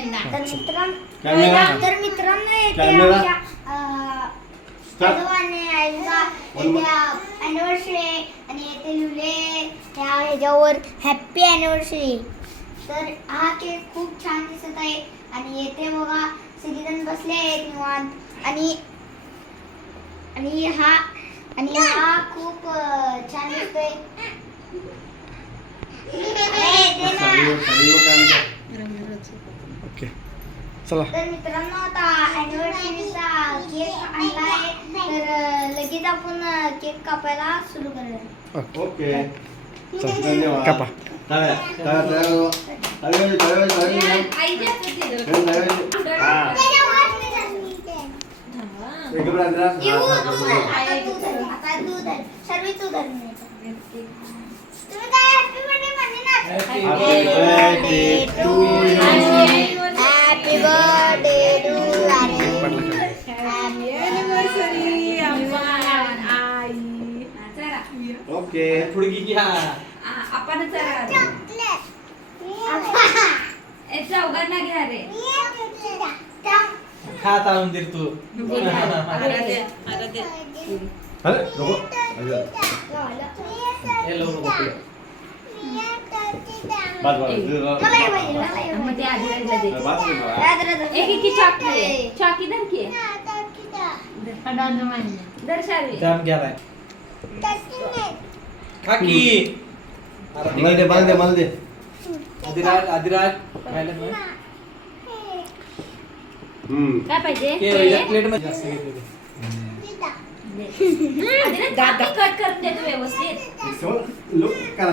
तर मित्रांनो येते आमच्या अॅनिव्हर्सरी आणि येथे लिहिले ह्याच्यावर हॅपी अॅनिव्हर्सरी. तर हा केक खूप छान दिसत आहे आणि येथे बघा सगळेजण बसले आहेत निवांत आणि हा खूप छान दिसतोय. ओके चला. तर मित्रांनो आता अॅनिव्हर्सरीचा केक आणलाय तर लगेच आपण केक कापायला सुरू करूया. ओके धन्यवाद. कापा. Happy birthday to you. Happy birthday to you. Happy anniversary. Okay फुडकी घ्या. आपण चौघांना घ्या रे. खात आणून दे तू. अरे नको हे लोक नको. बस मग ते आधी राहिलं दे. बस एक चॉकी धर की दर्शावी. जाम घ्या बाय. खा की. मला दे मला दे. आदिराज खायला मिळेल. काय पाहिजे प्लेट मध्ये जास्त घेतले. कट करून देतो व्यवस्थित. लोक करा